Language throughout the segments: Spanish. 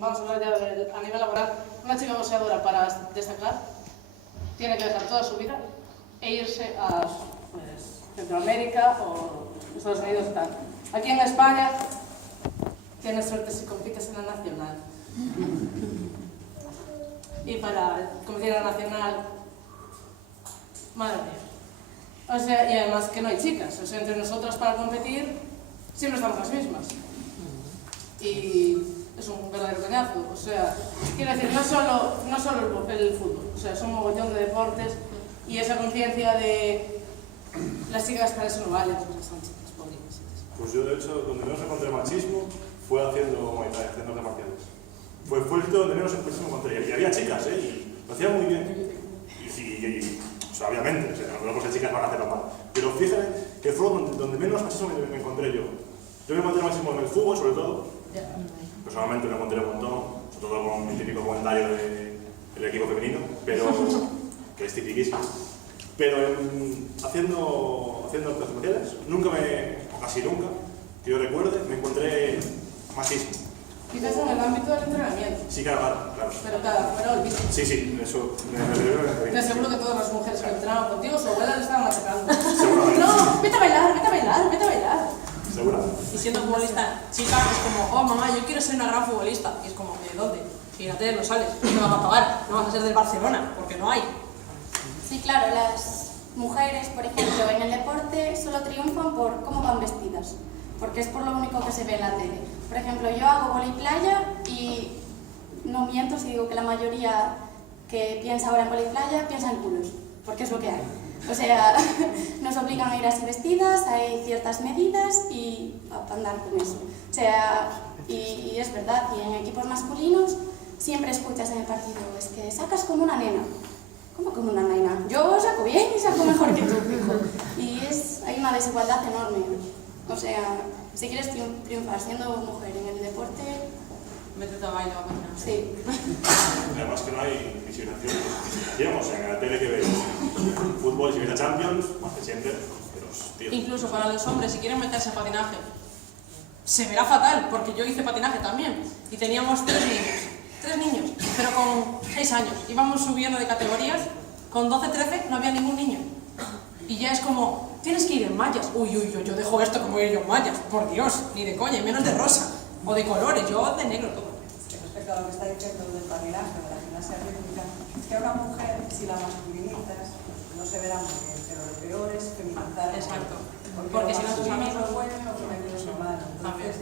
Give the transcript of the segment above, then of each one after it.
vamos a hablar ya a nivel laboral, una chica boxeadora para destacar tiene que dejar toda su vida e irse a Centroamérica o Estados Unidos y tal. Aquí en España tienes suerte si compites en la nacional. Y para competir en la nacional, madre mía. O sea, y además que no hay chicas, o sea, entre nosotras para competir siempre estamos las mismas. Y es un verdadero coñazo, o sea, quiero decir, no solo el fútbol, o sea, es un mogollón de deportes y esa conciencia de las chicas para eso no valen, porque son chicas pobrecitas. Pues yo, de hecho, donde menos encontré machismo fue haciendo Muay Thai, haciendo artes marciales. Fue el sitio donde menos machismo encontré. Y había chicas, y lo hacían muy bien. O sea, obviamente, o sea, no porque chicas van a hacerlo mal. Pero fíjate que fue donde menos machismo me encontré yo. Yo me encontré machismo en el fútbol, sobre todo. Personalmente me encontré un montón, sobre todo con un típico comentario del equipo femenino, pero que es tipiquísimo. Pero haciendo artes marciales, o casi nunca, que yo recuerde, me encontré machismo. Quizás en el ámbito del entrenamiento. Sí, claro. Pero olvídate. Sí, eso me Te aseguro que todas las mujeres que entrenaban contigo, su abuela le estaban machacando. Seguramente. No, vete a bailar. Seguramente. Y siendo futbolista chica es como, oh mamá, yo quiero ser una gran futbolista. Y es como, ¿de dónde? Si en la tele no sales, no te vas a pagar, no vas a ser del Barcelona, porque no hay. Sí, claro, las mujeres, por ejemplo, en el deporte solo triunfan por cómo van vestidas, porque es por lo único que se ve en la tele. Por ejemplo, yo hago vóley playa y no miento si digo que la mayoría que piensa ahora en vóley playa piensa en culos, porque es lo que hay. O sea, nos obligan a ir así vestidas, hay ciertas medidas y a andar con eso. O sea, y es verdad, y en equipos masculinos siempre escuchas en el partido, es que sacas como una nena. ¿Cómo como una nena? Yo saco bien y saco mejor que tú, hijo. Y hay una desigualdad enorme. O sea, si quieres triunfar siendo mujer en el deporte... Métete a baile o a patinar. Sí. Además que no hay visibilización, o sea, en la tele que veis fútbol, si veis a Champions, más que siempre, pero Incluso para los hombres, si quieren meterse a patinaje, se verá fatal, porque yo hice patinaje también. Y teníamos 3 niños, pero con 6 años. Íbamos subiendo de categorías, con 12, 13 no había ningún niño. Y ya es como, tienes que ir en mallas. Uy, yo dejo esto como ir yo en mallas, por Dios, ni de coña, y menos de rosa, o de colores, yo de negro todo. Respecto a lo que está diciendo del patinaje, de la gimnasia rítmica, es que a una mujer, si la masculinizas, no se verá muy bien, pero lo peor es feminizar. Exacto. Porque si no sus amigos... es bueno, lo femenino es malo. Entonces,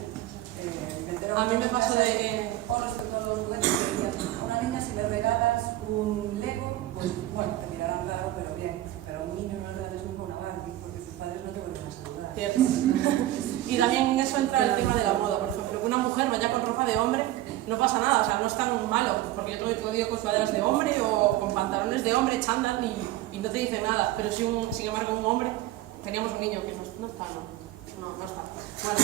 a mí me pasó de... O respecto a los juguetes, que decías, a una niña si le regalas un Lego, pues bueno, te mirarán raro, pero bien. Pero a un niño no le regales nunca una Barbie, porque sus padres no te vuelven a saludar. Cierto. Y también en eso entra el tema de la moda, por ejemplo. Que una mujer vaya con ropa de hombre, no pasa nada, o sea, no es tan malo, porque yo he podido con sudaderas de hombre o con pantalones de hombre, chándal, y no te dice nada. Pero si sin embargo un hombre, teníamos un niño que no está. Bueno,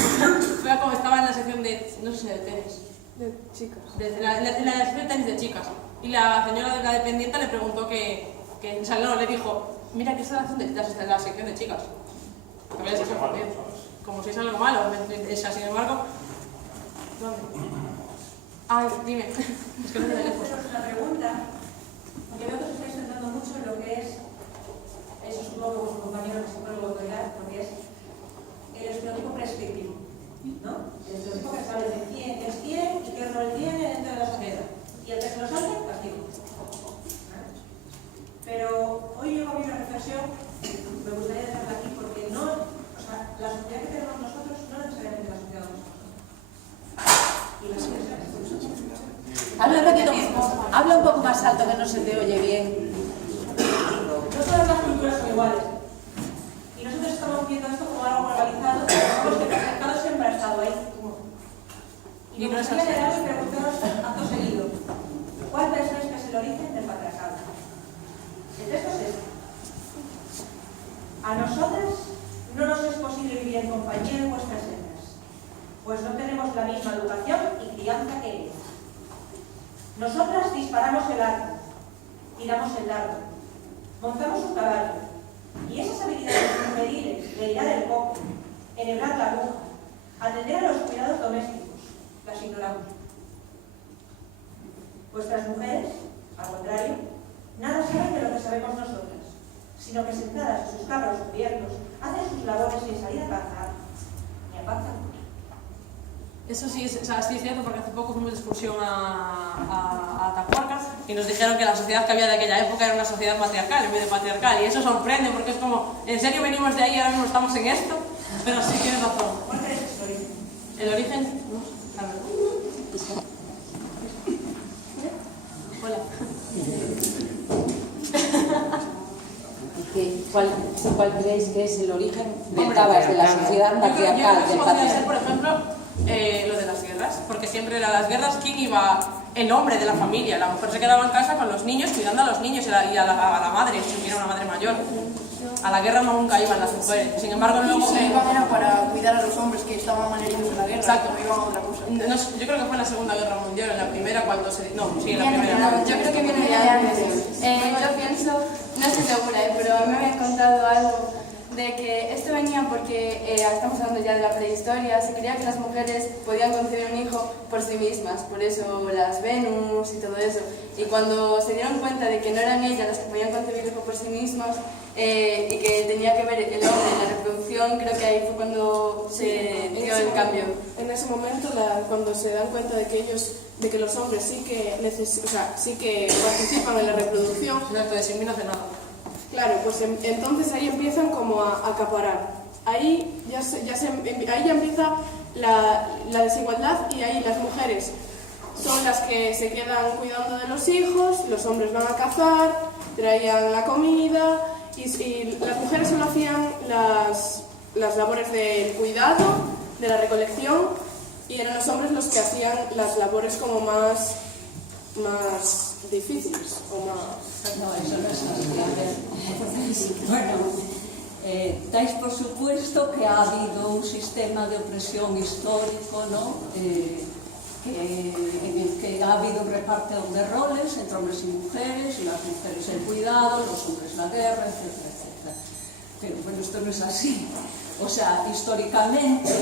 fue como estaba en la sección de, no sé si de tenis. De chicas. En la sección de tenis de chicas. Y la señora de la dependiente le preguntó o sea, no, le dijo, mira, ¿qué es la sección de chicas? Como si es algo malo, o sea, sin embargo... ¿Dónde? Ay, dime. Es que no me da lejos. La pregunta, porque veo que os estáis centrando mucho en lo que es, eso supongo que vuestro compañero que siempre lo verá, porque es el estereotipo prescriptivo, ¿no? El estereotipo que establece quién es quién y qué rol tiene dentro de la sociedad. Y el que se lo salte, castigo. Pero hoy llego a mí una reflexión, me gustaría dejarla aquí, porque no, o sea, la sociedad que tenemos nosotros no necesariamente la sociedad de nosotros. Y la sociedad es Habla un poco más alto que no se te oye bien. no todas las culturas son iguales. Y nosotros estamos viendo esto como algo globalizado, pero que el mercado siempre ha estado ahí. Y me gustaría llegar y preguntaros acto seguido, ¿cuál pensáis que es el origen del patriarcado? El texto es este. A nosotras no nos es posible vivir en compañía de vuestras hembras, pues no tenemos la misma educación y crianza que ellas. Nosotras disparamos el arco, tiramos el dardo, montamos un caballo, y esas habilidades inferiles de hilar el coco, enhebrar la aguja, atender a los cuidados domésticos, las ignoramos. Vuestras mujeres, al contrario, nada saben de lo que sabemos nosotras, sino que sentadas en sus carros cubiertos, hacen sus labores sin salir a cazar, ni a cazar. Eso sí, sí es cierto, porque hace poco fuimos de excursión a Atapuerca y nos dijeron que la sociedad que había de aquella época era una sociedad matriarcal en vez de patriarcal, y eso sorprende porque es como, ¿en serio venimos de ahí y ahora mismo estamos en esto? Pero sí, tienes razón. ¿Cuál crees que es el origen? El origen... Hola. ¿Cuál creéis que es el origen de Hombre, la sociedad Yo patriarcal? creo que Del podría ser, patriarcado? por ejemplo, lo de las guerras, porque siempre eran las guerras, ¿quién iba? El hombre de la familia, la mujer se quedaba en casa con los niños, cuidando a los niños y a la madre, si hubiera una madre mayor. A la guerra nunca iban las mujeres, sin embargo luego... Sí, era para cuidar a los hombres que estaban malheridos en la guerra. Exacto, no iban a otra cosa. Yo creo que fue en la Segunda Guerra Mundial, en la primera cuando se... No, sí, en la primera. No, yo creo que viene de antes. Yo pienso, no estoy segura, pero a mí me habían contado algo de que esto venía porque, estamos hablando ya de la prehistoria, se creía que las mujeres podían concebir un hijo por sí mismas, por eso las Venus y todo eso. Y cuando se dieron cuenta de que no eran ellas las que podían concebir un hijo por sí mismas, y que tenía que ver el hombre en la reproducción, creo que ahí fue cuando se dio el cambio. En ese momento, cuando se dan cuenta de que los hombres sí que participan en la reproducción, No, entonces sin mí no hace nada. claro, pues entonces ahí empiezan como a acaparar. Ahí ya empieza la desigualdad, y ahí las mujeres son las que se quedan cuidando de los hijos, los hombres van a cazar, traían la comida, y las mujeres solo hacían las labores del cuidado, de la recolección, y eran los hombres los que hacían las labores como más difíciles o más... No, eso no es así. Bueno, dais por supuesto que ha habido un sistema de opresión histórico, ¿no? En el que ha habido un reparto de roles entre hombres y mujeres, las mujeres el cuidado, los hombres la guerra, etcétera, etcétera. Pero bueno, esto no es así. O sea, históricamente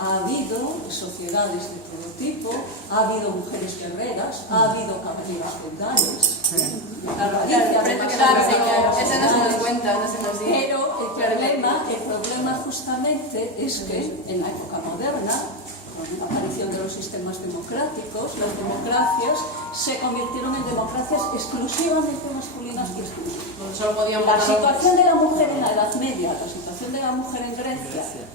ha habido sociedades de todo tipo, ha habido mujeres guerreras, ha habido caballeros feudales. Eso no se nos cuenta, no se nos dice. Pero el problema justamente es que en la época moderna, con la aparición de los sistemas democráticos, las democracias se convirtieron en democracias exclusivamente masculinas y exclusivas. La situación de la mujer en la Edad Media, la situación de la mujer en Grecia,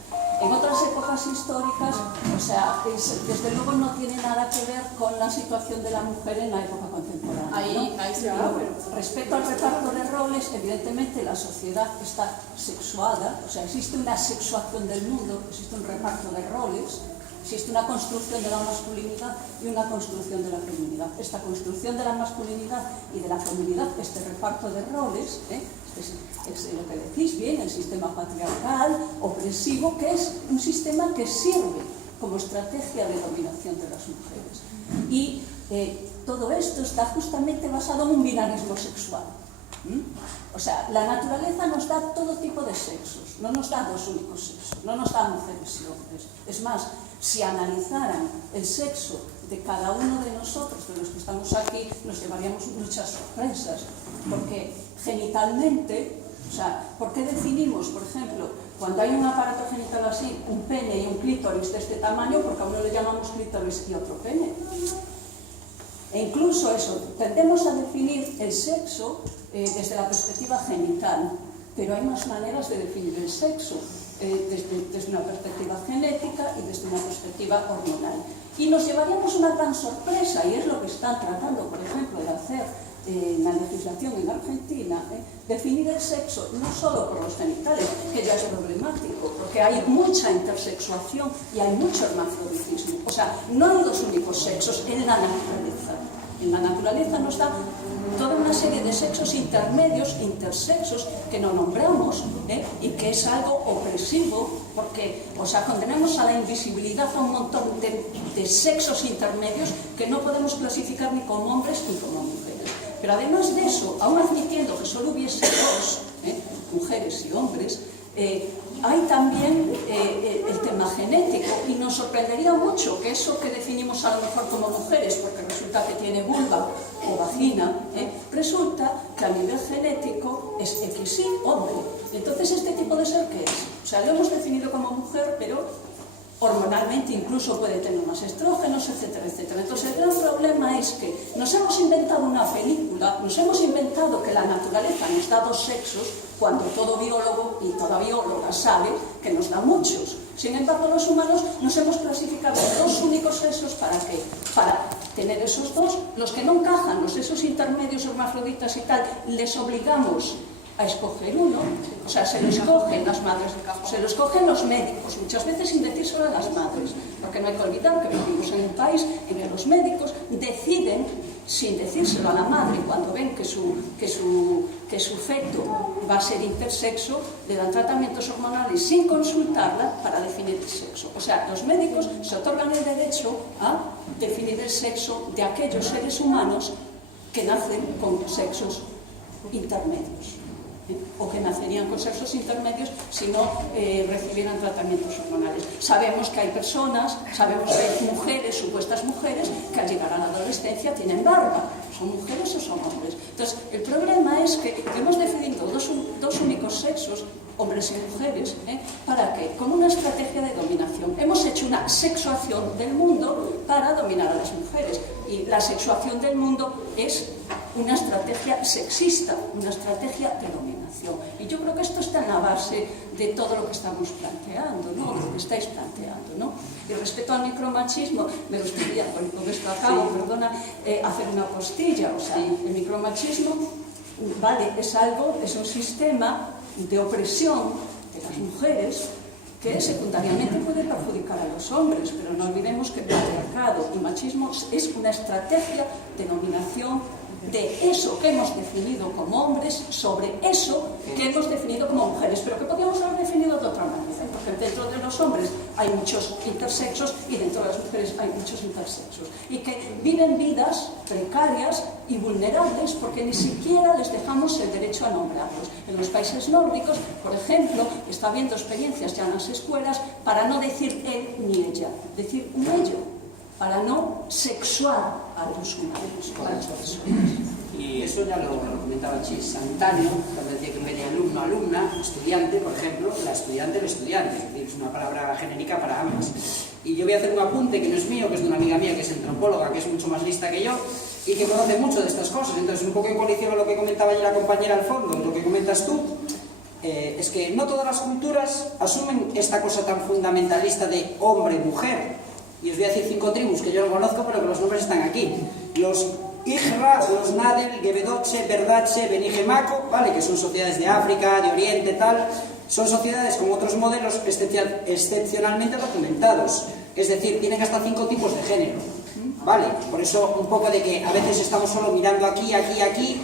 en otras épocas históricas, o sea, desde luego no tiene nada que ver con la situación de la mujer en la época contemporánea. Ahí sí, Pero respecto al reparto de roles, evidentemente la sociedad está sexuada, o sea, existe una sexuación del mundo, existe un reparto de roles, existe una construcción de la masculinidad y una construcción de la feminidad. Esta construcción de la masculinidad y de la feminidad, este reparto de roles, es lo que decís bien, el sistema patriarcal, opresivo, que es un sistema que sirve como estrategia de dominación de las mujeres. Y todo esto está justamente basado en un binarismo sexual. O sea, la naturaleza nos da todo tipo de sexos, no nos da dos únicos sexos, no nos da mujeres y hombres. Es más, si analizaran el sexo de cada uno de nosotros, de los que estamos aquí, nos llevaríamos muchas sorpresas, porque genitalmente, o sea, ¿por qué definimos, por ejemplo, cuando hay un aparato genital así, un pene y un clítoris de este tamaño, porque a uno le llamamos clítoris y otro pene? E incluso eso, tendemos a definir el sexo desde la perspectiva genital, pero hay más maneras de definir el sexo, desde una perspectiva genética y desde una perspectiva hormonal. Y nos llevaríamos una gran sorpresa, y es lo que están tratando, por ejemplo, de hacer en la legislación en Argentina, definir el sexo no solo por los genitales, que ya es problemático, porque hay mucha intersexuación y hay mucho hermafroditismo. O sea, no hay dos únicos sexos en la naturaleza. En la naturaleza nos da toda una serie de sexos intermedios, intersexos, que no nombramos, y que es algo opresivo, porque, o sea, condenamos a la invisibilidad a un montón de sexos intermedios que no podemos clasificar ni como hombres ni como mujeres. Pero además de eso, aún admitiendo que solo hubiese dos, mujeres y hombres, Hay también el tema genético, y nos sorprendería mucho que eso que definimos a lo mejor como mujeres, porque resulta que tiene vulva o vagina, resulta que a nivel genético es XY, hombre. Entonces, ¿este tipo de ser qué es? O sea, lo hemos definido como mujer, pero hormonalmente incluso puede tener más estrógenos, etcétera, etcétera. Entonces, el gran problema es que nos hemos inventado una película, nos hemos inventado que la naturaleza nos da dos sexos, cuando todo biólogo y toda bióloga sabe que nos da muchos. Sin embargo, los humanos nos hemos clasificado en dos únicos sexos. ¿Para qué? Para tener esos dos. Los que no encajan, los sexos intermedios, hermafroditas y tal, les obligamos a escoger uno. O sea, se lo escogen las madres, se lo escogen los médicos, muchas veces sin decírselo a las madres, porque no hay que olvidar que vivimos en un país en que los médicos deciden, sin decírselo a la madre, cuando ven que su feto va a ser intersexo, le dan tratamientos hormonales sin consultarla para definir el sexo. O sea, los médicos se otorgan el derecho a definir el sexo de aquellos seres humanos que nacen con sexos intermedios, o que nacerían con sexos intermedios si no recibieran tratamientos hormonales. Sabemos que hay personas, sabemos que hay mujeres, supuestas mujeres, que al llegar a la adolescencia tienen barba. ¿Son mujeres o son hombres? Entonces, el problema es que hemos definido dos únicos sexos, hombres y mujeres, ¿para qué? Como una estrategia de dominación. Hemos hecho una sexuación del mundo para dominar a las mujeres. Y la sexuación del mundo es una estrategia sexista, una estrategia de dominación. Y yo creo que esto está en la base de todo lo que estamos planteando, ¿no? Lo que estáis planteando, ¿no? Y respecto al micromachismo, me gustaría, con esto acabo, perdona, hacer una postilla. O sea, el micromachismo, vale, es un sistema de opresión de las mujeres que secundariamente puede perjudicar a los hombres, pero no olvidemos que el patriarcado y machismo es una estrategia de dominación de eso que hemos definido como hombres sobre eso que hemos definido como mujeres, pero que podríamos haber definido de otra manera, porque dentro de los hombres hay muchos intersexos y dentro de las mujeres hay muchos intersexos, y que viven vidas precarias y vulnerables porque ni siquiera les dejamos el derecho a nombrarlos. En los países nórdicos, por ejemplo, está habiendo experiencias ya en las escuelas para no decir él ni ella, decir un ello, para no sexuar a los humanos, a las personas. Y eso ya lo comentaba Chis Antaño, cuando decía que en vez de alumno, alumna, estudiante, por ejemplo, la estudiante, el estudiante, es decir, es una palabra genérica para ambas. Y yo voy a hacer un apunte que no es mío, que es de una amiga mía que es antropóloga, que es mucho más lista que yo y que conoce mucho de estas cosas. Entonces, un poco en coalición a lo que comentaba ya la compañera al fondo, lo que comentas tú, es que no todas las culturas asumen esta cosa tan fundamentalista de hombre-mujer. Y os voy a decir 5 tribus que yo no conozco, pero que los nombres están aquí. Los Ijra, los Nadel, Gebedoche, Verdache, Benigemaco, ¿vale? Que son sociedades de África, de Oriente, tal. Son sociedades con otros modelos excepcionalmente documentados. Es decir, tienen hasta 5 tipos de género, ¿vale? Por eso un poco de que a veces estamos solo mirando aquí, aquí, aquí,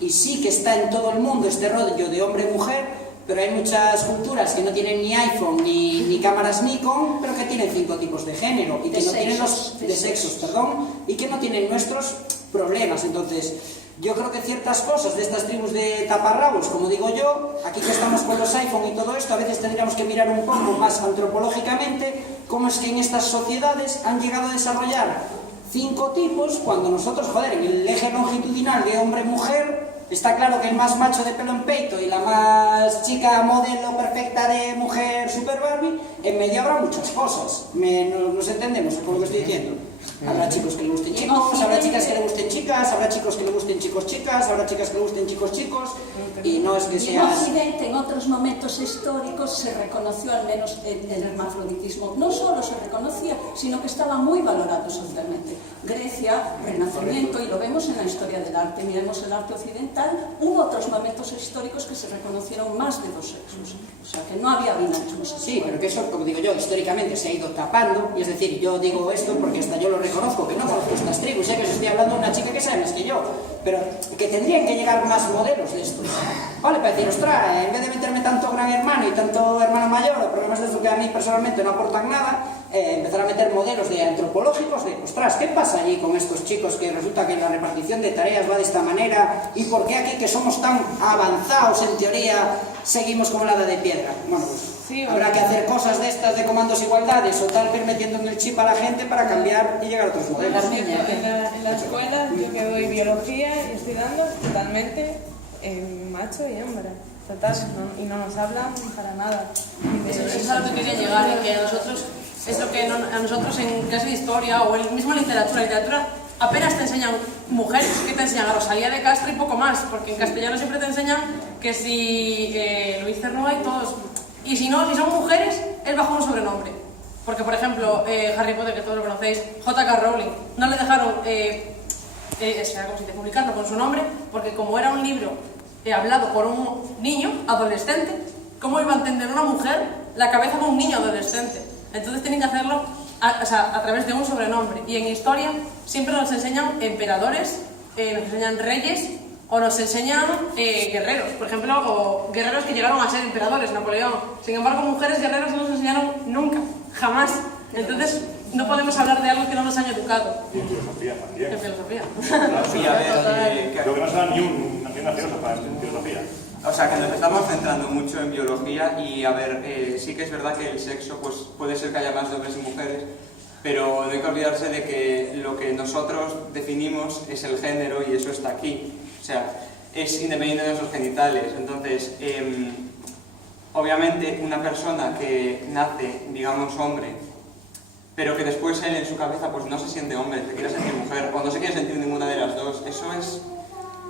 y sí que está en todo el mundo este rollo de hombre-mujer, pero hay muchas culturas que no tienen ni iPhone ni cámaras Nikon, pero que tienen 5 tipos de género y que no tienen de sexos, perdón, y que no tienen nuestros problemas. Entonces, yo creo que ciertas cosas de estas tribus de taparrabos, como digo yo, aquí que estamos con los iPhone y todo esto, a veces tendríamos que mirar un poco más antropológicamente cómo es que en estas sociedades han llegado a desarrollar 5 tipos, cuando nosotros, joder, en el eje longitudinal de hombre-mujer, está claro que el más macho de pelo en peito y la más chica modelo perfecta de mujer super Barbie, en medio habrá muchas cosas. Nos entendemos por lo que estoy diciendo. Habrá chicos que le gusten chicos, habrá chicas que le gusten chicas, habrá chicos que le gusten chicos chicas, habrá chicas que le gusten chicos chicos, y no es que sea... En Occidente, en otros momentos históricos, se reconoció al menos el hermafroditismo. No solo se reconocía, sino que estaba muy valorado socialmente. Grecia, Renacimiento, y lo vemos en la historia del arte, miremos el arte occidental, hubo otros momentos históricos que se reconocieron más de 2 sexos. O sea, que no había binarismo. Sí, pero que eso, como digo yo, históricamente se ha ido tapando, y es decir, yo digo esto porque hasta yo lo reconozco, que no, por conozco estas tribus, que os estoy hablando de una chica que sabe más que yo, pero que tendrían que llegar más modelos de estos, ¿vale? Para decir, ostras, en vez de meterme tanto gran hermano y tanto hermano mayor, o programas de estos que a mí personalmente no aportan nada, empezar a meter modelos de antropológicos, de, ostras, ¿qué pasa allí con estos chicos que resulta que la repartición de tareas va de esta manera? ¿Y por qué aquí, que somos tan avanzados en teoría, seguimos como la edad de piedra? Bueno, pues sí, habrá que hacer cosas de estas de comandos igualdades o tal vez metiendo en el chip a la gente para cambiar y llegar a otros modelos. En la escuela, yo que doy biología y estoy dando totalmente macho y hembra. Total, y no nos hablan para nada. Eso es a lo que quería llegar, y que a nosotros, es lo que a nosotros en clase de historia o mismo en literatura apenas te enseñan mujeres, que te enseñan a Rosalía de Castro y poco más, porque en castellano siempre te enseñan que si Luis Cernuda y todos, y si no, si son mujeres, es bajo un sobrenombre. Porque, por ejemplo, Harry Potter, que todos lo conocéis, J.K. Rowling, no le dejaron publicarlo con su nombre, porque como era un libro hablado por un niño adolescente, ¿cómo iba a entender una mujer la cabeza de un niño adolescente? Entonces tienen que hacerlo a través de un sobrenombre. Y en historia siempre nos enseñan emperadores, nos enseñan reyes o nos enseñan guerreros, por ejemplo, o guerreros que llegaron a ser emperadores, Napoleón. Sin embargo, mujeres guerreras no nos enseñaron nunca, jamás. Entonces no podemos hablar de algo que no nos han educado. Y en filosofía también. En filosofía. Lo que no se da ni una filósofa en filosofía. O sea, que nos estamos centrando mucho en biología y, a ver, sí que es verdad que el sexo pues, puede ser que haya más de hombres y mujeres, pero no hay que olvidarse de que lo que nosotros definimos es el género y eso está aquí. O sea, es independiente de nuestros genitales. Entonces, obviamente, una persona que nace, digamos, hombre, pero que después él en su cabeza pues no se siente hombre, se quiere sentir mujer, o no se quiere sentir ninguna de las dos, eso es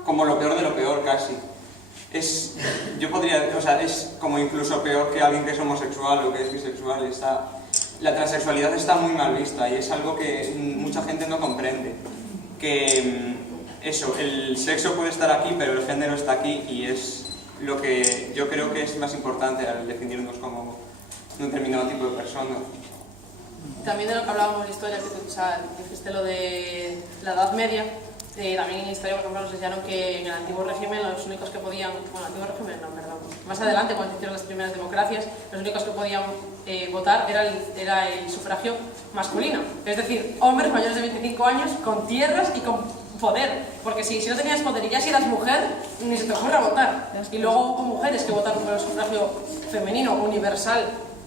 como lo peor de lo peor casi. Yo podría, o sea, es como incluso peor que alguien que es homosexual o que es bisexual. La transexualidad está muy mal vista y es algo que mucha gente no comprende. Que eso, el sexo puede estar aquí, pero el género está aquí y es lo que yo creo que es más importante al definirnos como un determinado tipo de persona. También de lo que hablábamos de historia, que dijiste lo de la Edad Media, también en historia, por ejemplo, nos enseñaron que en el antiguo régimen los únicos que podían, bueno, antiguo régimen no, perdón, más adelante cuando se hicieron las primeras democracias, los únicos que podían votar era el sufragio masculino, es decir, hombres mayores de 25 años con tierras y con poder, porque si no tenías poder y ya si eras mujer, ni se te ocurra votar. Y luego hubo mujeres que votaron por el sufragio femenino, universal.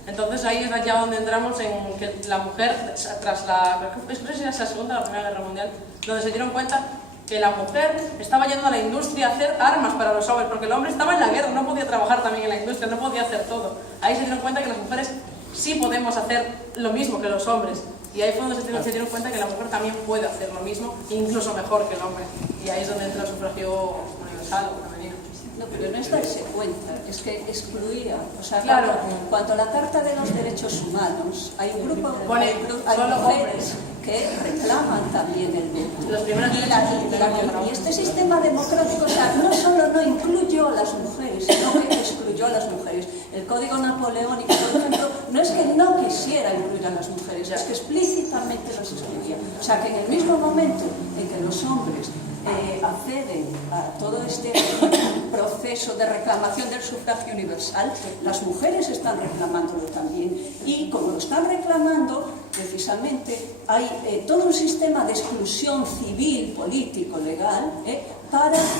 Entonces ahí es ya donde entramos en que la mujer, tras no sé si era la Segunda o la Primera Guerra Mundial, donde se dieron cuenta que la mujer estaba yendo a la industria a hacer armas para los hombres, porque el hombre estaba en la guerra, no podía trabajar también en la industria, no podía hacer todo. Ahí se dieron cuenta que las mujeres sí podemos hacer lo mismo que los hombres. Y ahí fue donde se dieron cuenta que la mujer también puede hacer lo mismo, incluso mejor que el hombre. Y ahí es donde entra el sufragio universal o femenino. No, pero no es darse cuenta, es que excluía. O sea, claro. Cuando la Carta de los Derechos Humanos, hay un grupo, hay solo mujeres que reclaman también el voto. Los primeros y este sistema democrático, o sea, no solo no incluyó a las mujeres, sino que excluyó a las mujeres. El Código Napoleónico, por ejemplo, no es que no quisiera incluir a las mujeres, es que explícitamente las excluía. O sea, que en el mismo momento en que los hombres acceden a todo este proceso de reclamación del sufragio universal, las mujeres están reclamándolo también. Y como lo están reclamando, precisamente hay todo un sistema de exclusión civil, político, legal,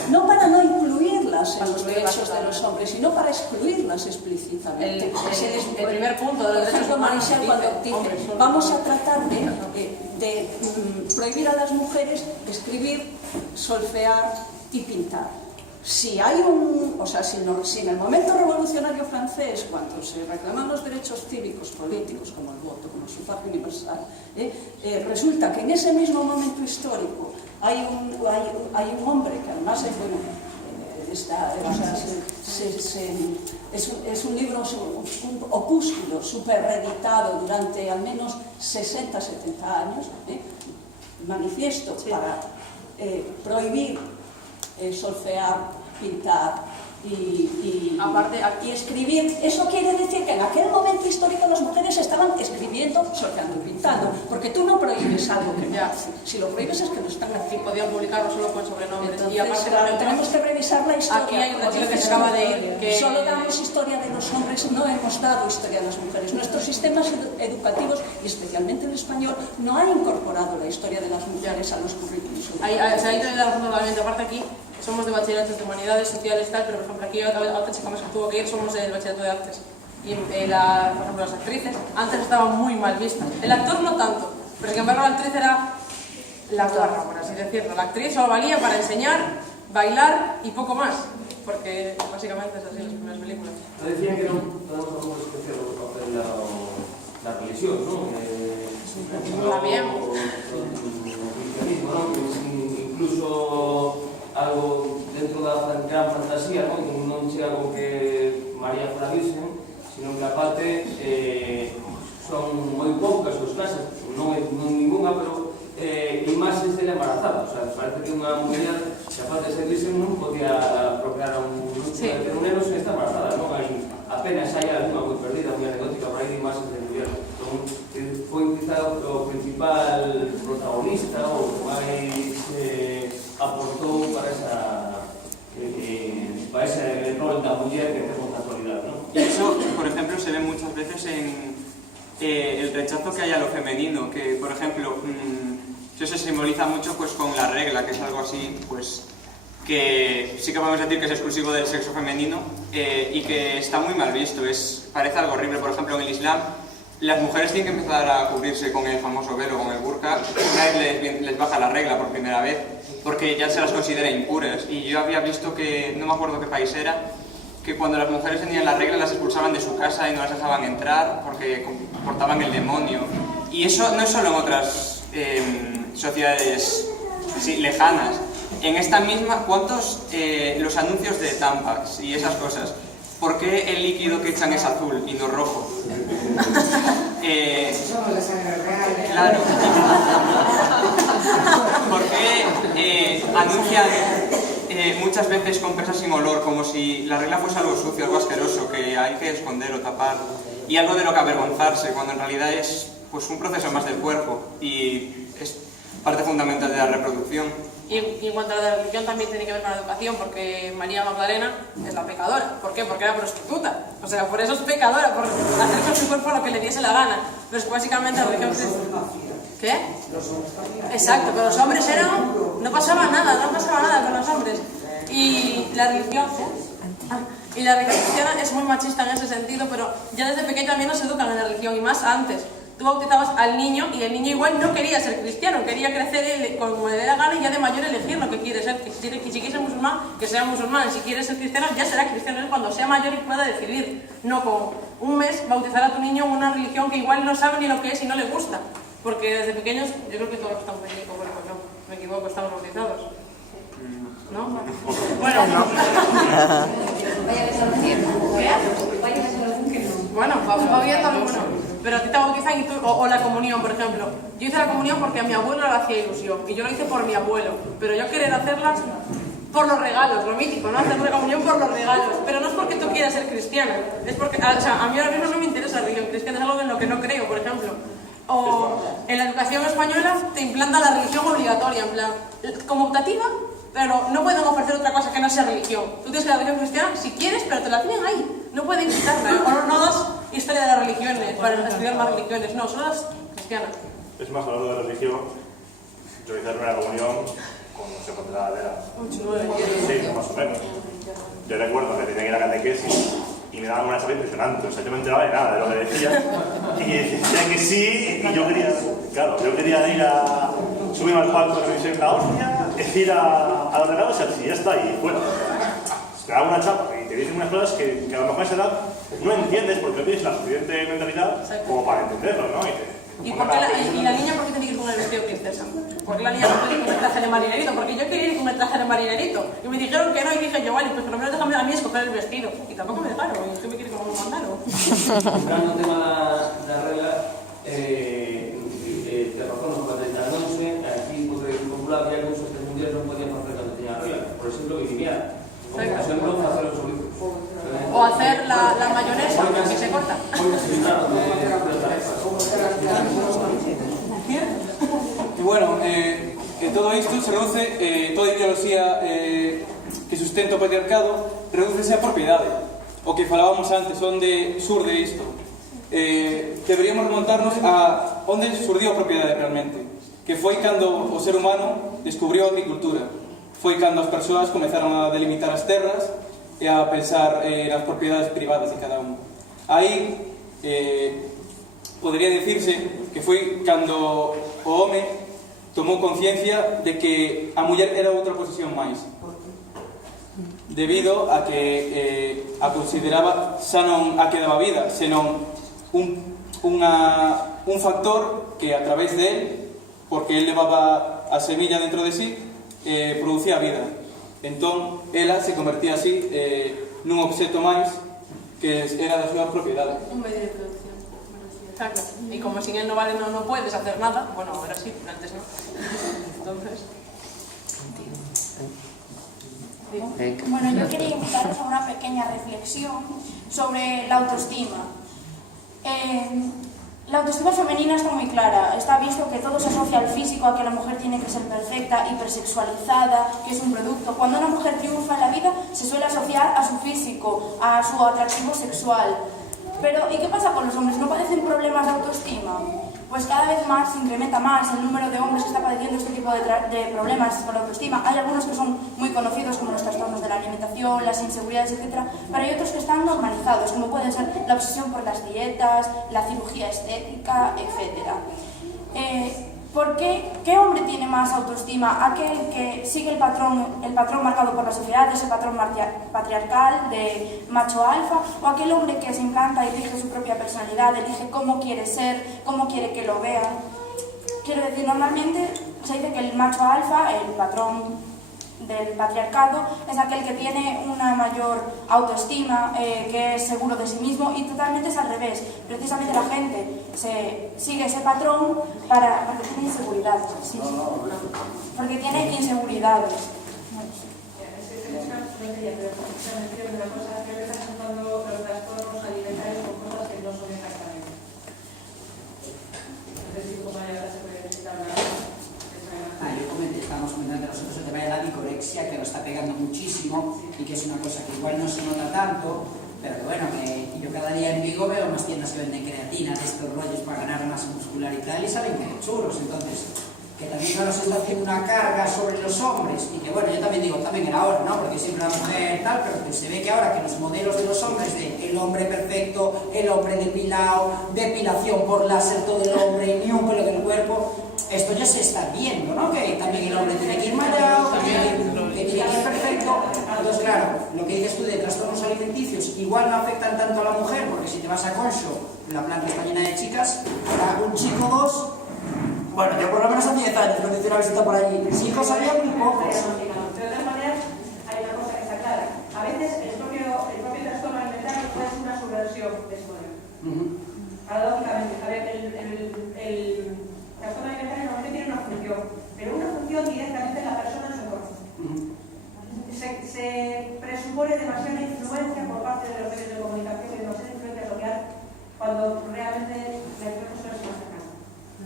no para no incluirlas en los derechos de los hombres, sino para excluirlas explícitamente. El primer punto de los derechos humanos, Maricel, cuando dice, vamos a tratar de prohibir a las mujeres escribir, solfear y pintar. Si hay si en el momento revolucionario francés, cuando se reclaman los derechos cívicos políticos, como el voto, como el sufragio universal, resulta que en ese mismo momento histórico hay un hombre que además es es un libro, un opúsculo súper reeditado durante al menos 60-70 años, manifiesto para prohibir solfear, pintar y aparte, y escribir. Eso quiere decir que en aquel momento histórico las mujeres estaban escribiendo, soñando y pintando, porque tú no prohíbes algo que no hace. Si lo prohíbes es que no están aquí. Podían publicarlo solo con sobrenombres. Entonces, y aparte, claro, tenemos que revisar la historia. Aquí hay una chica que se acaba de ir que... Solo damos historia de los hombres, no hemos dado historia de las mujeres. Nuestros sistemas educativos, y especialmente el español, no han incorporado la historia de las mujeres a los currículos. Ahí te voy a dar totalmente. Aparte aquí somos de bachilleratos de humanidades, sociales y tal, pero por ejemplo aquí otra chica más que tuvo que ir, somos del bachillerato de artes. Y por ejemplo las actrices antes estaban muy mal vistas. El actor no tanto, pero sin embargo la actriz era la guarra, por así decirlo. La actriz solo valía para enseñar, bailar y poco más, porque básicamente es así las primeras películas. Decían que no tenemos algo especial por papel la religión, ¿no? También. O cristianismo, ¿no? Incluso algo dentro da gran fantasía, ¿no? Que non chega con que María fora virgen, sino que aparte son moi poucas os casos, non ninguna, pero imaxes dela embarazada. O sea, parece que unha muller, se aparte de ser virgen, non podía procrear a un neno sen estar embarazada, non? Apenas hai alguna moi perdida, moi anecdótica, por aí de imaxes de muller. Entón, foi quizá o principal protagonista, o que máis aportou para ese rol da muller que temos na actualidad, ¿no? Y eso, por ejemplo, se ve muchas veces en el rechazo que hay a lo femenino, que, por ejemplo, eso se simboliza mucho pues con la regla, que es algo así, pues que sí que podemos decir que es exclusivo del sexo femenino y que está muy mal visto, parece algo horrible. Por ejemplo, en el Islam las mujeres tienen que empezar a cubrirse con el famoso velo, con el burka, una vez les baja la regla por primera vez, porque ya se las considera impuras. Y yo había visto que, no me acuerdo qué país era, que cuando las mujeres tenían la regla las expulsaban de su casa y no las dejaban entrar porque portaban el demonio. Y eso no es solo en otras sociedades lejanas. En esta misma, ¿cuántos los anuncios de Tampax y esas cosas? ¿Por qué el líquido que echan es azul y no rojo? Somos la sangre real. Claro. ¿Por qué anuncian muchas veces con presas sin olor, como si la regla fuese algo sucio, algo asqueroso, que hay que esconder o tapar, y algo de lo que avergonzarse, cuando en realidad es pues un proceso más del cuerpo y es parte fundamental de la reproducción? Y en cuanto a la religión también tiene que ver con la educación, porque María Magdalena es la pecadora. ¿Por qué? Porque era prostituta. O sea, por eso es pecadora, por hacer con su cuerpo lo que le diese la gana. Pero es que básicamente la religión... ¿Qué? Exacto, pero los hombres eran... No pasaba nada con los hombres. Y la religión... Y la religión cristiana es muy machista en ese sentido, pero ya desde pequeño también nos educan en la religión, y más antes. Tú bautizabas al niño y el niño igual no quería ser cristiano, quería crecer como le dé la gana y ya de mayor elegir lo que quiere ser. Si quiere ser musulmán, que sea musulmán. Si quiere ser cristiano, ya será cristiano. Es cuando sea mayor y pueda decidir. No con un mes bautizar a tu niño en una religión que igual no sabe ni lo que es y no le gusta. Porque desde pequeños, yo creo que todos estamos allí, bueno, no, me equivoco, estamos bautizados. ¿No? Bueno, no. Bueno, va viendo alguno. Pero a ti te bautizan y tú, o la comunión, por ejemplo. Yo hice la comunión porque a mi abuelo le hacía ilusión y yo lo hice por mi abuelo. Pero yo quería hacerlas por los regalos, lo mítico, ¿no? Hacer la comunión por los regalos. Pero no es porque tú quieras ser cristiana. Es porque, o sea, a mí ahora mismo no me interesa la religión cristiana, es algo en lo que no creo, por ejemplo. O en la educación española te implanta la religión obligatoria, en plan, como optativa, pero no pueden ofrecer otra cosa que no sea religión. Tú tienes que la religión cristiana si quieres, pero te la tienen ahí. No pueden quitarla, ¿eh? O no das historia de las religiones para estudiar más religiones, no, solo las cristianas. Es más, hablando de religión, yo hice la primera comunión cuando se encontró la era. Sí, más o menos. Yo recuerdo que tenía que ir a catequesis y me daban una charla impresionante, o sea, yo me enteraba de nada de lo que decía y decía que sí, y yo quería ir a subirme al palco de televisión en la hostia, ir a los regalos y así, ya está, y bueno, te daban una chapa y te dicen unas cosas que a lo mejor a esa edad no entiendes porque no tienes la suficiente mentalidad como para entenderlo, ¿no? ¿Y la niña por qué tiene que ir con el vestido princesa? ¿Por qué la niña no puede ir con el traje de marinerito? Porque yo quería ir con el traje de marinerito. Y me dijeron que no, y dije yo, vale, pues por lo menos déjame a mí escoger el vestido. Y tampoco me dejaron, y yo me quiero como un mandaro. Tocando o tema da regla, te razón, cuando encarnóse, aquí, porque en popular había cosas que as mulleres non podían facer cando teñan regla. Por exemplo, viviar. Por exemplo, facer o servicio O hacer la mayonesa que se corta. Y bueno, todo isto se reduce, toda ideoloxía que sustenta o patriarcado redúcese a propiedade. O que falábamos antes, onde surde isto. Deberíamos remontarnos a onde surdiu a propiedade realmente, que foi cando o ser humano descubriu a agricultura, foi cando as persoas comezaron a delimitar as terras e a pensar nas propiedades privadas de cada un. Aí podría dicirse que foi cando o home tomou conciencia de que a muller era outra posesión máis, debido a que a consideraba xa non a que daba vida, senón un factor que a través de él, porque él levaba a semilla dentro de sí, producía vida. Entón, ela se convertía así nun obxecto máis que era da súa propiedade. Un medio de producción. Exacto. Y como sin él no vale, no puedes hacer nada. Bueno, ahora sí, antes no. Entonces... Bueno, yo quería invitaros a una pequeña reflexión sobre la autoestima. La autoestima femenina está muy clara. Está visto que todo se asocia al físico, a que la mujer tiene que ser perfecta, hipersexualizada, que es un producto. Cuando una mujer triunfa en la vida, se suele asociar a su físico, a su atractivo sexual. Pero, ¿y qué pasa con los hombres? ¿No padecen problemas de autoestima? Pues cada vez más se incrementa más el número de hombres que está padeciendo este tipo de problemas con la autoestima. Hay algunos que son muy conocidos, como los trastornos de la alimentación, las inseguridades, etc. Pero hay otros que están normalizados, como pueden ser la obsesión por las dietas, la cirugía estética, etc. ¿Por qué? ¿Qué hombre tiene más autoestima? ¿Aquel que sigue el patrón marcado por la sociedad, ese patrón patriarcal de macho alfa? ¿O aquel hombre que se encanta y elige su propia personalidad, elige cómo quiere ser, cómo quiere que lo vean? Quiero decir, normalmente se dice que el macho alfa, el patrón del patriarcado, es aquel que tiene una mayor autoestima, que es seguro de sí mismo, y totalmente es al revés. Precisamente la gente sigue ese patrón porque tiene inseguridades. Sí. Porque tiene inseguridades. Estamos comentando nosotros el tema de la bicorexia, que lo está pegando muchísimo y que es una cosa que igual no se nota tanto, pero que bueno, que yo cada día en Vigo veo más tiendas que venden creatina de estos rollos para ganar masa muscular y tal, y saben que hay churros. Entonces, que también no nos está haciendo una carga sobre los hombres, y que bueno, yo también digo, también era ahora, ¿no? Porque siempre la mujer tal, pero que se ve que ahora que los modelos de los hombres de el hombre perfecto, el hombre depilado, depilación por láser todo el hombre, ni un pelo del cuerpo, esto ya se está viendo, ¿no? Que también el hombre tiene que ir mallado, que tiene que ir perfecto. Entonces, claro, lo que dices tú de trastornos alimenticios igual no afectan tanto a la mujer, porque si te vas a Concho, la planta está llena de chicas, para un chico dos, bueno, yo por lo menos a 10 años, cuando hice una visita por allí, mis hijos había muy pocos. De todas maneras, hay una cosa que está clara. A veces el propio trastorno alimentario puede ser una subversión de ese modelo. Paradójicamente, a ver, el trastorno alimentario normalmente tiene una función, pero una función directamente en la persona en su entorno. Se presupone demasiada influencia por parte de los medios de comunicación y demasiada influencia social cuando realmente la influencia no es más cercana.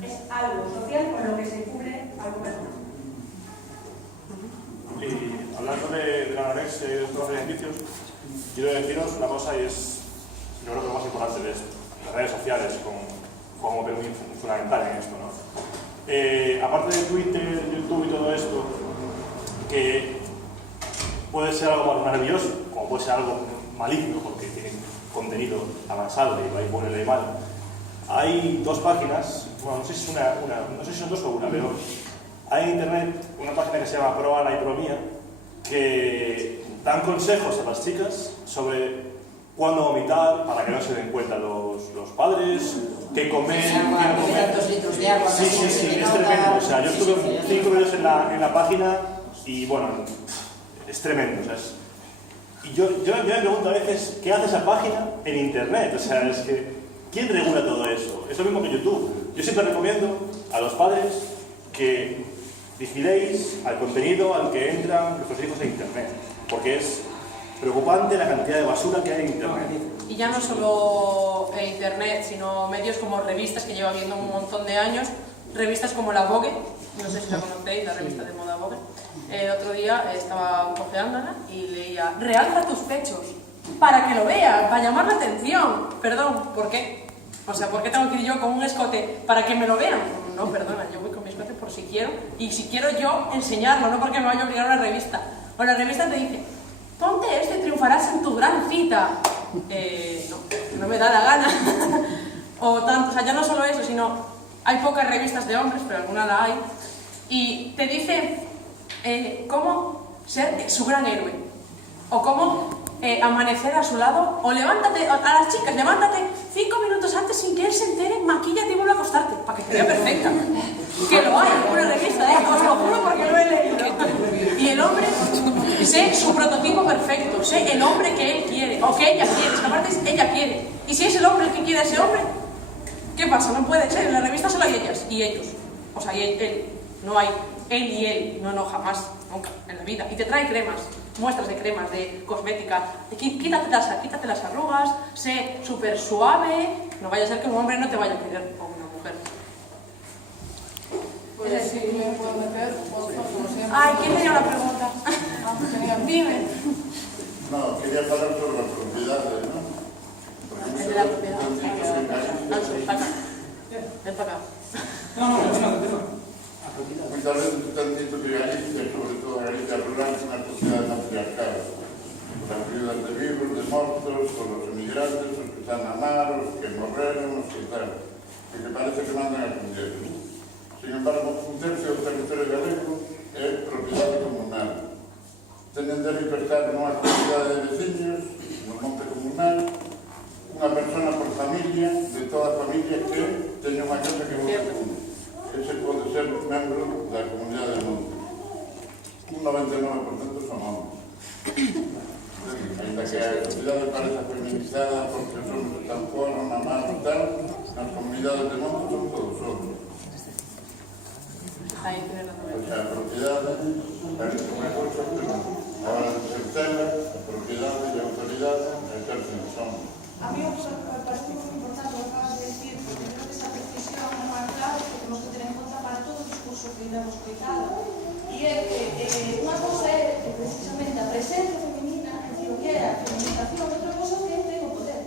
Es algo social con lo que se cubre algo personal. Y hablando de la anorexia y de otros beneficios, quiero deciros una cosa, y es, yo creo que lo más importante de esto, las redes sociales como muy fundamental en esto, ¿no? Aparte de Twitter, YouTube y todo esto, que puede ser algo maravilloso, como puede ser algo maligno, porque tiene contenido avanzado y ahí ponerle mal. Hay dos páginas, bueno, no sé si son dos o una, pero hay en internet una página que se llama Pro Ana y Pro Mía, que dan consejos a las chicas sobre cuándo vomitar para que no se den cuenta los padres, qué comer, tantos litros de agua. Sí, es tremendo. O sea, yo estuve 5 minutos en la página y bueno, es tremendo. O sea, y yo me pregunto a veces, ¿qué hace esa página en internet? O sea, es que, ¿quién regula todo eso? Es lo mismo que YouTube. Yo siempre recomiendo a los padres que vigiléis al contenido al que entran nuestros hijos en internet, porque es preocupante la cantidad de basura que hay en Internet. Y ya no solo Internet, sino medios como revistas que lleva viendo un montón de años, revistas como la Vogue, no sé si la conocéis, la revista de moda Vogue. El otro día estaba cojeándola y leía: realza tus pechos, para que lo veas, para llamar la atención. Perdón, ¿por qué? O sea, ¿por qué tengo que ir yo con un escote para que me lo vean? No, perdona, yo voy con mi escote por si quiero, y si quiero yo enseñarlo, no porque me vaya a obligar a una revista. O la revista te dice: ponte esto y triunfarás en tu gran cita. No me da la gana. O sea, ya no solo eso, sino hay pocas revistas de hombres, pero alguna la hay, y te dice cómo ser su gran héroe, o cómo amanecer a su lado, o levántate, a las chicas, levántate 5 minutos antes sin que él se entere, maquíllate y vuelve a acostarte, para que te vea perfecta. Que lo hay en una revista, os lo juro porque lo he leído. Y el hombre, sé su prototipo perfecto, sé el hombre que él quiere, o que ella quiere, es que aparte es ella quiere. Y si es el hombre el que quiere a ese hombre, ¿qué pasa? No puede ser, en la revista solo hay ellas y ellos. O sea, y él. No hay él y él, no, jamás, nunca, en la vida. Y te trae cremas, muestras de cremas, de cosmética. Quítate las arrugas, sé súper suave. No vaya a ser que un hombre no te vaya a querer, o una mujer. Pues sí, me puedo meter, como siempre. Ay, ¿quién tenía una pregunta? Dime. No, quería hablar sobre las propiedades, ¿no? El de la propiedad. Ven para acá. No. Muchas veces están diciendo que Galicia, sobre todo Galicia rural, es una sociedad matriarcal. Las viudas de vivos, de muertos, con los emigrantes, los que están a mar, los que morreron, los que tal. Que parece que mandan a mujeres. Sin embargo, un tercio do territorio galego é propiedade comunal. Tenen dereito a estar nunha comunidade de veciños, no monte comunal, unha persona por familia, de toda a familia que teña unha casa que vote común. Ese pode ser membro da comunidade do monte. Un 99% son hombres. Ainda que a sociedade parece feminizada porque os hombres están fora, na mar e tal, nas comunidades de monte son todos hombres. O sea, a propiedade parece unha cosa, pero a hora de exercerla, a propiedade e a autoridade exercen os hombres. A mí me parece moi importante o que acabas de decir, porque creo que esa precisión é máis clara que temos que ter en conta para todo o discurso que iremos coitado. E é que unha cosa é precisamente a presencia feminina, é dicir, o que é a feminización, outra cosa que ten o poder.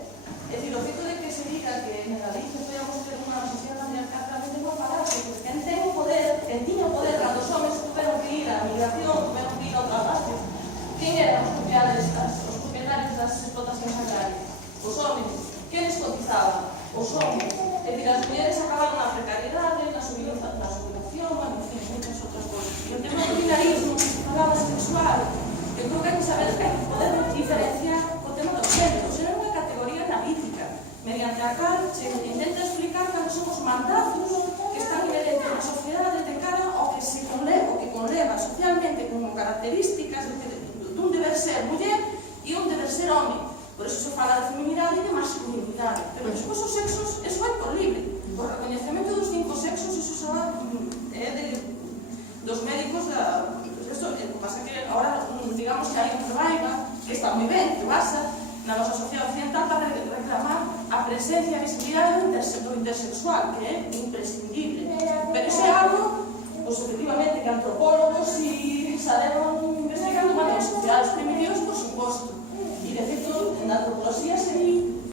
É dicir, o feito de que se diga que en Galicia podemos ter unha sociedade matriarcal realmente é unha falacia, porque quen ten o poder, quen tiña o poder, cando os homens tuveron que ir á migración, tuveron que ir ao trabajo, quen eran os propietarios das explotacións agrarias? Os homens. Quen les cotizaba? Os homens. É dicir, as mulleres acabaron na precariedade, na jubilación, en fin, muchas outras cousas. E o tema do binarismo, a palabra sexual, eu creo que hai que saber poder diferenciar o tema dos géneros. É unha categoría analítica, mediante a cal se intenta explicar cales son os mandatos que están inherentes na sociedade de cara ao que se conleva socialmente como características dun deber ser muller e un deber ser home. Por eso se fala de feminidade e de masculinidade. Pero despois os sexos, eso é por libre. Por reconhecemento dos 5 sexos, eso é dos médicos da... Eso, o que pasa que ahora, digamos que hai un trabalho que está moi ben, que basa na nosa sociedade occidental para reclamar a presencia e a visibilidade do intersexual, que é imprescindible. Pero ese é algo, pues efectivamente, que antropólogos e sabemos